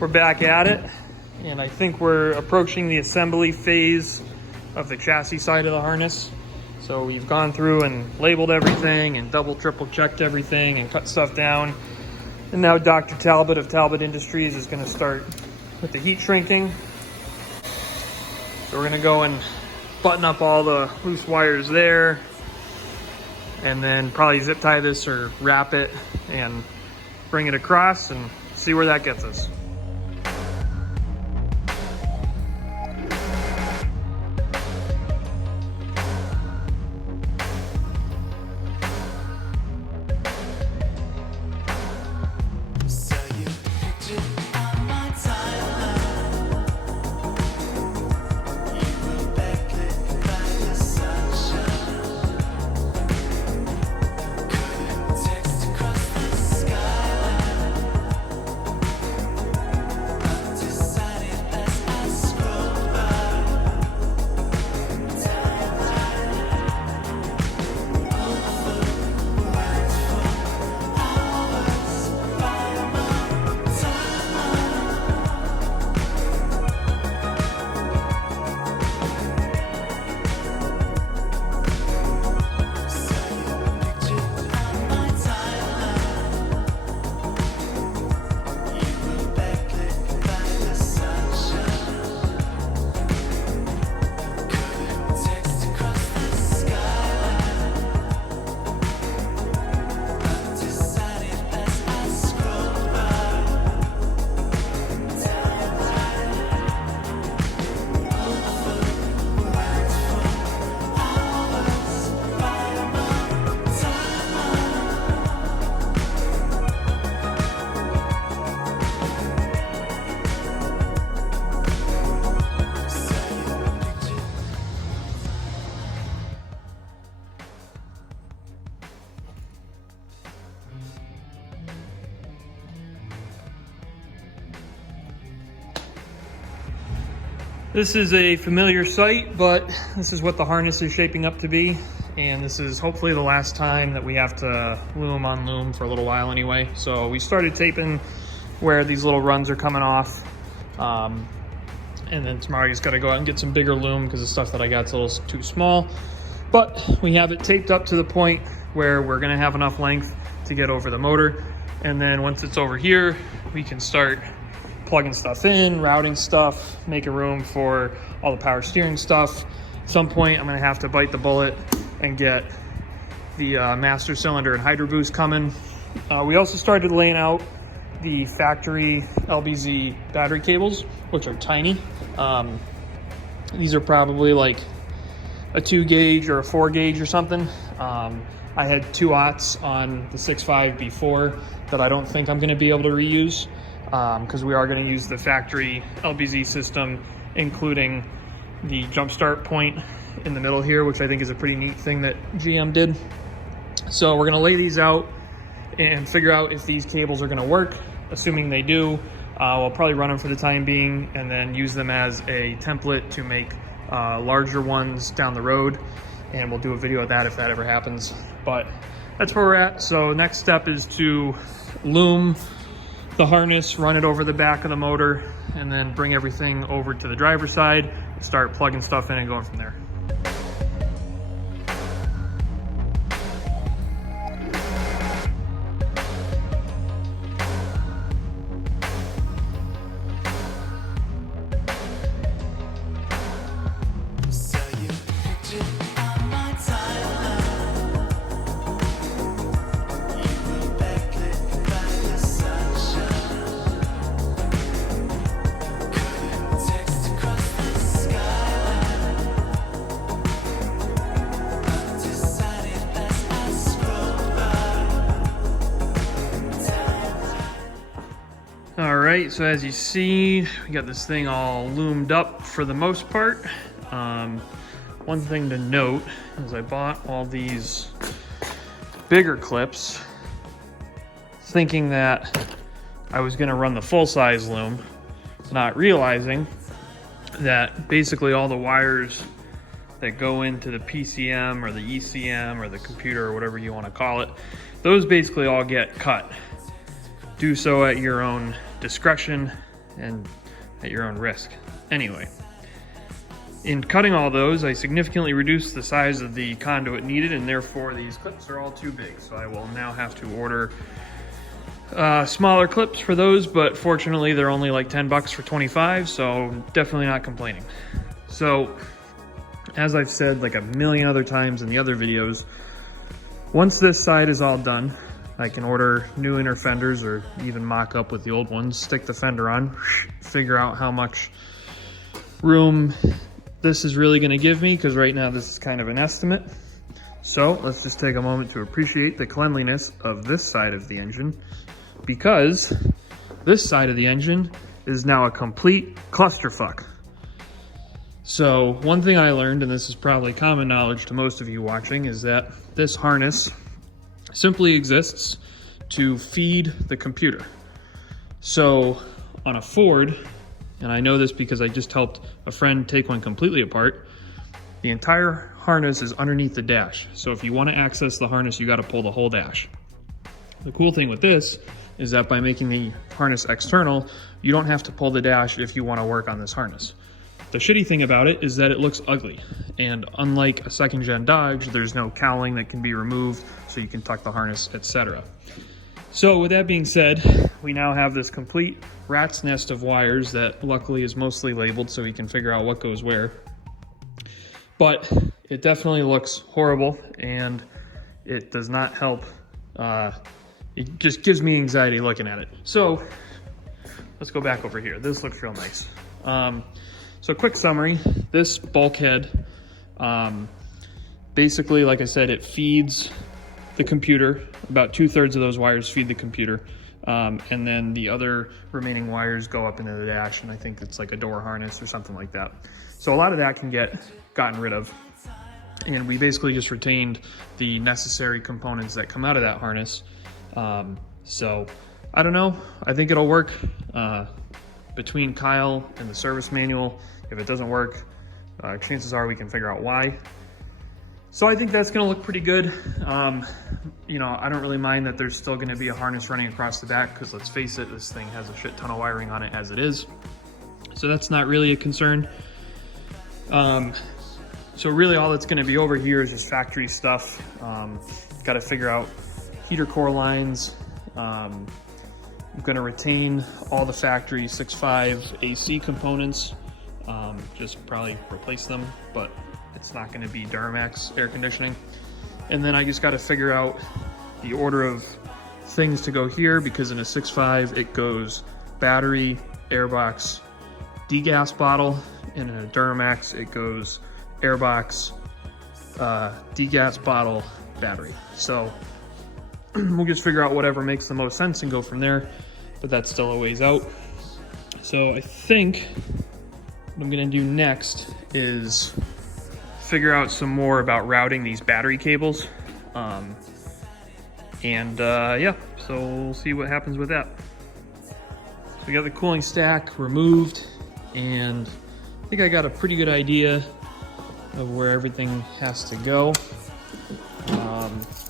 We're back at it, and I think we're approaching the assembly phase of the chassis side of the harness. So we've gone through and labeled everything and double, triple checked everything and cut stuff down. And now Dr. Talbot of Talbot Industries is going to start with the heat shrinking. So we're going to go and button up all the loose wires there, and then probably zip tie this or wrap it and bring it across and see where that gets us. This is a familiar sight, but this is what the harness is shaping up to be. And this is hopefully the last time that we have to loom on loom for a little while anyway. So we started taping where these little runs are coming off. And then tomorrow you just gotta go out and get some bigger loom because the stuff that I got's a little too small. But we have it taped up to the point where we're gonna have enough length to get over the motor. And then once it's over here, we can start plugging stuff in, routing stuff, making room for all the power steering stuff. At some point, I'm gonna have to bite the bullet and get the master cylinder and hydro boost coming. We also started laying out the factory LBZ battery cables, which are tiny. These are probably like a 2 gauge or a 4 gauge or something. I had 2/0 on the 6.5 before that I don't think I'm gonna be able to reuse, because we are going to use the factory LBZ system, including the jump start point in the middle here, which I think is a pretty neat thing that GM did. So we're going to lay these out and figure out if these cables are going to work. Assuming they do, we'll probably run them for the time being and then use them as a template to make larger ones down the road, and we'll do a video of that if that ever happens. But that's where we're at. So next step is to loom the harness, run it over the back of the motor, and then bring everything over to the driver's side, start plugging stuff in and going from there. All right, so as you see, we got this thing all loomed up for the most part. One thing to note is I bought all these bigger clips thinking that I was gonna run the full-size loom, not realizing that basically all the wires that go into the PCM or the ECM or the computer or whatever you want to call it, those basically all get cut. Do so at your own discretion and at your own risk. Anyway, in cutting all those, I significantly reduced the size of the conduit needed, and therefore these clips are all too big. So I will now have to order smaller clips for those, but fortunately they're only like 10 bucks for 25, so definitely not complaining. So as I've said like a million other times in the other videos, once this side is all done, I can order new inner fenders or even mock up with the old ones, stick the fender on, figure out how much room this is really going to give me, because right now this is kind of an estimate. So let's just take a moment to appreciate the cleanliness of this side of the engine, because this side of the engine is now a complete clusterfuck. So one thing I learned, and this is probably common knowledge to most of you watching, is that this harness simply exists to feed the computer. So on a Ford, and I know this because I just helped a friend take one completely apart, the entire harness is underneath the dash. So if you want to access the harness, you got to pull the whole dash. The cool thing with this is that by making the harness external, you don't have to pull the dash if you want to work on this harness. The shitty thing about it is that it looks ugly, and unlike a second gen Dodge, there's no cowling that can be removed, so you can tuck the harness, etc. So with that being said, we now have this complete rat's nest of wires that luckily is mostly labeled so we can figure out what goes where. But it definitely looks horrible, and it does not help. It just gives me anxiety looking at it. So let's go back over here. This looks real nice. So quick summary, this bulkhead, basically, like I said, it feeds the computer. About 2/3 of those wires feed the computer. And then the other remaining wires go up into the dash, and I think it's like a door harness or something like that. So a lot of that can get gotten rid of. And we basically just retained the necessary components that come out of that harness. So I don't know, I think it'll work. Between Kyle and the service manual, if it doesn't work, chances are we can figure out why. So I think that's gonna look pretty good. You know, I don't really mind that there's still gonna be a harness running across the back, because let's face it, this thing has a shit ton of wiring on it as it is. So that's not really a concern. So really all that's gonna be over here is just factory stuff. Gotta figure out heater core lines. I'm gonna retain all the factory 6.5 AC components, just probably replace them, but it's not gonna be Duramax air conditioning. And then I just gotta figure out the order of things to go here, because in a 6.5 it goes battery, airbox, degas bottle, and in a Duramax it goes airbox, degas bottle, battery. So we'll just figure out whatever makes the most sense and go from there, but that's still a ways out. So I think what I'm gonna do next is figure out some more about routing these battery cables. Yeah, so we'll see what happens with that. So we got the cooling stack removed, and I think I got a pretty good idea of where everything has to go.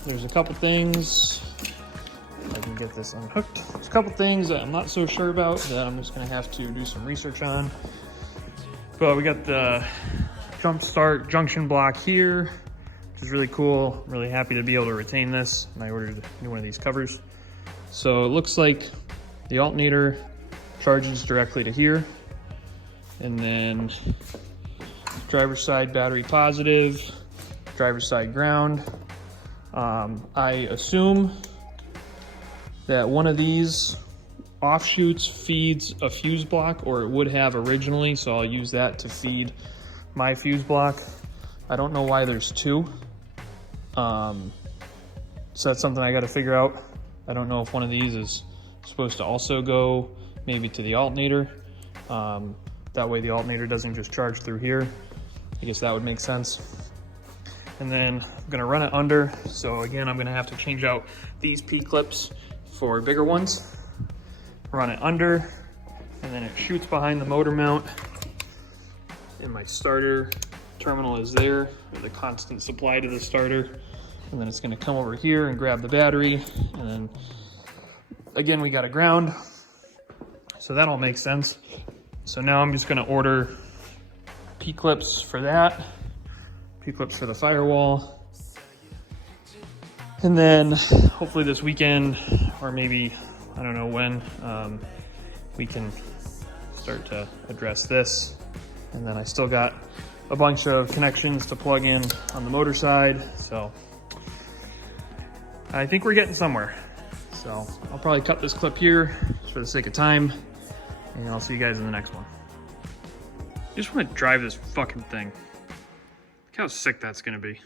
There's a couple things, if I can get this unhooked. There's a couple things that I'm not so sure about that I'm just gonna have to do some research on. But we got the jump start junction block here, which is really cool. I'm really happy to be able to retain this, and I ordered a new one of these covers. So it looks like the alternator charges directly to here, and then driver's side battery positive, driver's side ground. I assume that one of these offshoots feeds a fuse block, or it would have originally, so I'll use that to feed my fuse block. I don't know why there's two. So that's something I got to figure out. I don't know if one of these is supposed to also go maybe to the alternator. That way the alternator doesn't just charge through here. I guess that would make sense. And then I'm gonna run it under. So again, I'm gonna have to change out these P-clips for bigger ones. Run it under, and then it shoots behind the motor mount. And my starter terminal is there, or the constant supply to the starter. And then it's gonna come over here and grab the battery. And then again, we got a ground. So that all makes sense. So now I'm just gonna order P-clips for that, P-clips for the firewall. And then hopefully this weekend, or maybe, I don't know when, we can start to address this. And then I still got a bunch of connections to plug in on the motor side. So I think we're getting somewhere. So I'll probably cut this clip here just for the sake of time, and I'll see you guys in the next one. I just want to drive this fucking thing. Look how sick that's gonna be.